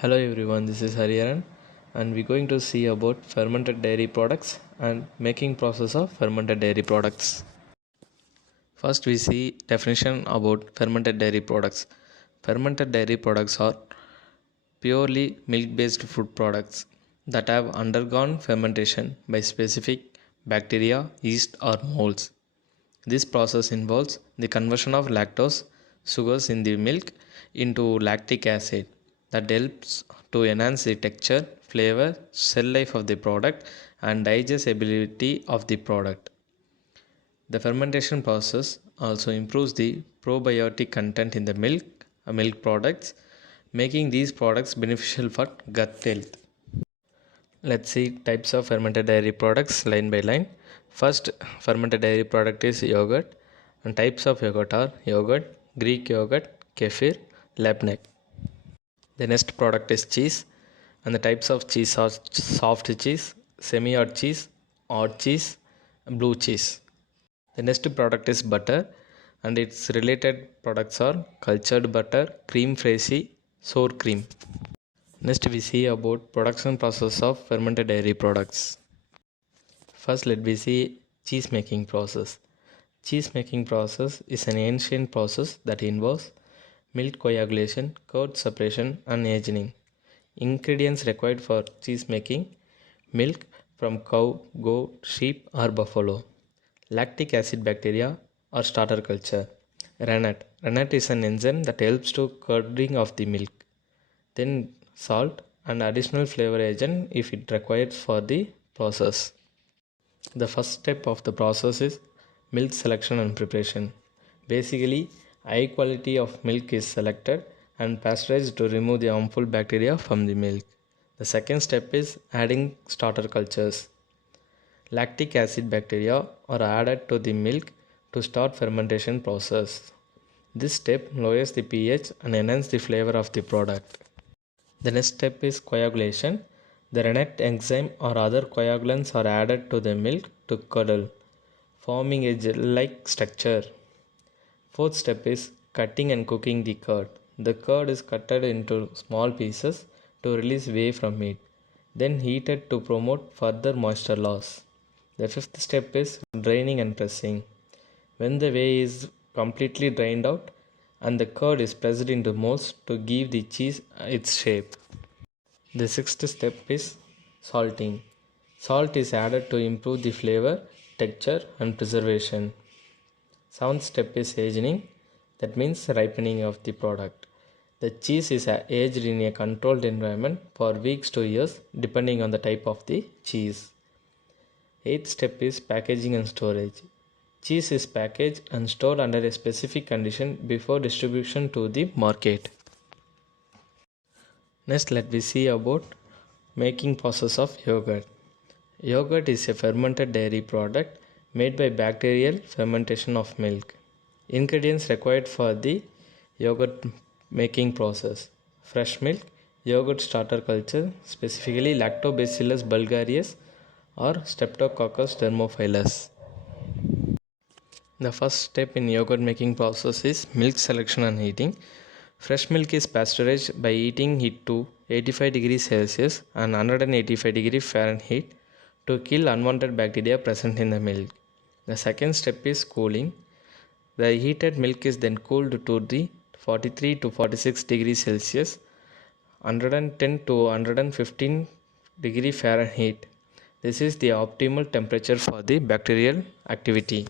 Hello everyone, this is Hariharan and we're going to see about fermented dairy products and making process of fermented dairy products. First we see definition about fermented dairy products. Fermented dairy products are purely milk-based food products that have undergone fermentation by specific bacteria, yeast or molds. This process involves the conversion of lactose sugars in the milk into lactic acid that helps to enhance the texture, flavor, shelf life of the product and digestibility of the product. The fermentation process also improves the probiotic content in the milk products, making these products beneficial for gut health. Let's see types of fermented dairy products line by line. First fermented dairy product is yogurt and types of yogurt are yogurt, Greek yogurt, kefir, labneh. The next product is cheese and the types of cheese are soft cheese, semi-hard cheese, hard cheese, blue cheese. The next product is butter and its related products are cultured butter, cream fraiche, sour cream. Next we see about production process of fermented dairy products. First let me see cheese making process. Cheese making process is an ancient process that involves milk coagulation, curd separation and aging. Ingredients required for cheese making: milk from cow, goat, sheep or buffalo, lactic acid bacteria or starter culture, rennet. Rennet is an enzyme that helps to curding of the milk. Then salt and additional flavor agent if it required for the process. The first step of the process is milk selection and preparation. Basically, high quality of milk is selected and pasteurized to remove the harmful bacteria from the milk. The second step is adding starter cultures. Lactic acid bacteria are added to the milk to start fermentation process. This step lowers the pH and enhances the flavor of the product. The next step is coagulation. The rennet enzyme or other coagulants are added to the milk to curdle, forming a gel-like structure. Fourth step is cutting and cooking the curd. The curd is cut into small pieces to release whey from it, then heated to promote further moisture loss. The fifth step is draining and pressing. When the whey is completely drained out and the curd is pressed into molds to give the cheese its shape. The sixth step is salting. Salt is added to improve the flavor, texture and preservation. Seventh step is aging, that means ripening of the product. The cheese is aged in a controlled environment for weeks to years depending on the type of the cheese. Eighth step is packaging and storage. Cheese is packaged and stored under a specific condition before distribution to the market. Next let me see about making process of yogurt. Yogurt is a fermented dairy product made by bacterial fermentation of milk. Ingredients required for the yogurt making process: fresh milk, yogurt starter culture, specifically Lactobacillus bulgarius or Streptococcus thermophilus. The first step in yogurt making process is milk selection and heating. Fresh milk is pasteurized by heating it to 85 degrees Celsius and 185 degrees Fahrenheit to kill unwanted bacteria present in the milk. The second step is cooling. The heated milk is then cooled to the 43 to 46 degrees Celsius, 110 to 115 degrees Fahrenheit. This is the optimal temperature for the bacterial activity.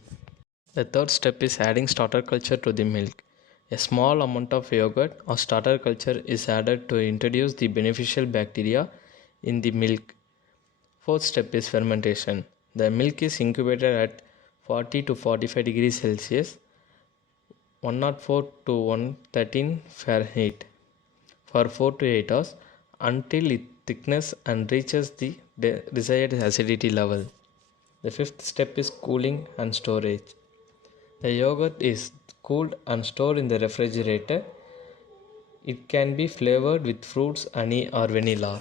The third step is adding starter culture to the milk. A small amount of yogurt or starter culture is added to introduce the beneficial bacteria in the milk. Fourth step is fermentation. The milk is incubated at 40 to 45 degrees Celsius, 104 to 113 Fahrenheit for 4 to 8 hours until it thickens and reaches the desired acidity level. The fifth step is cooling and storage. The yogurt is cooled and stored in the refrigerator. It can be flavored with fruits, honey or vanilla.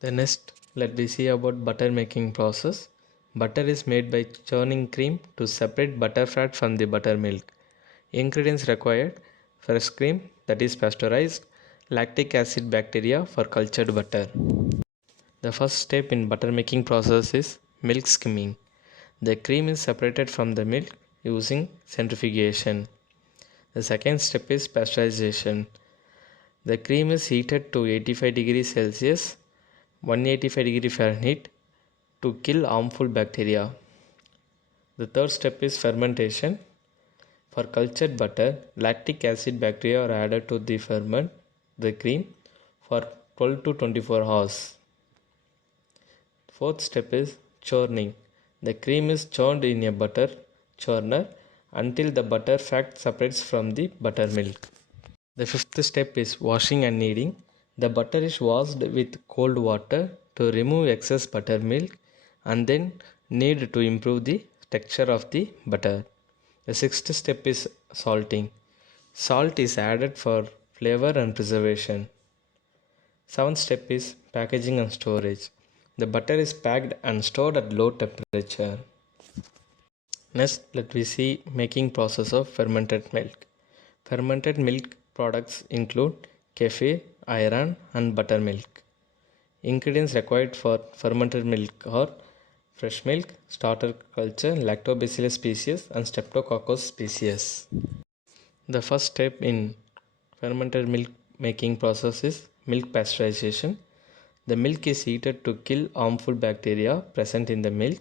The next let me see about butter making process. Butter is made by churning cream to separate butterfat from the buttermilk. Ingredients required: fresh cream that is pasteurized, lactic acid bacteria for cultured butter. The first step in butter making process is milk skimming. The cream is separated from the milk using centrifugation. The second step is pasteurization. The cream is heated to 85 degrees Celsius, 185 degrees Fahrenheit to kill harmful bacteria. The third step is fermentation. For cultured butter, lactic acid bacteria are added to the ferment the cream for 12 to 24 hours. Fourth step is churning. The cream is churned in a butter churner until the butter fat separates from the buttermilk. The fifth step is washing and kneading. The butter is washed with cold water to remove excess buttermilk and then knead to improve the texture of the butter. The sixth step is salting. Salt is added for flavor and preservation. Seventh step is packaging and storage. The butter is packed and stored at low temperature. Next, let we see making process of fermented milk. Fermented milk products include kefir, ayran and buttermilk. Ingredients required for fermented milk are fresh milk, starter culture, lactobacillus species and streptococcus species. The first step in fermented milk making process is milk pasteurization. The milk is heated to kill harmful bacteria present in the milk.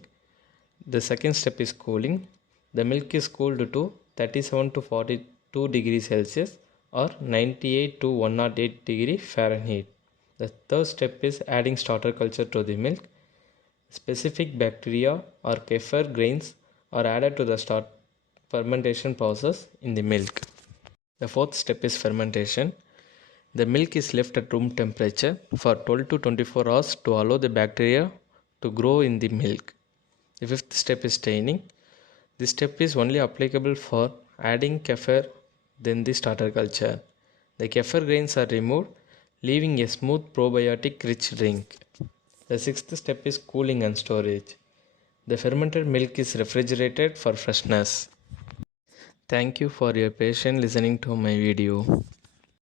The second step is cooling. The milk is cooled to 37 to 42 degrees Celsius or 98 to 108 degree Fahrenheit. The third step is adding starter culture to the milk. Specific bacteria or kefir grains are added to the fermentation process in the milk. The fourth step is fermentation. The milk is left at room temperature for 12 to 24 hours to allow the bacteria to grow in the milk. The fifth step is staining. This step is only applicable for adding kefir than the starter culture. The kefir grains are removed, leaving a smooth probiotic rich drink. The sixth step is cooling and storage. The fermented milk is refrigerated for freshness. Thank you for your patience listening to my video.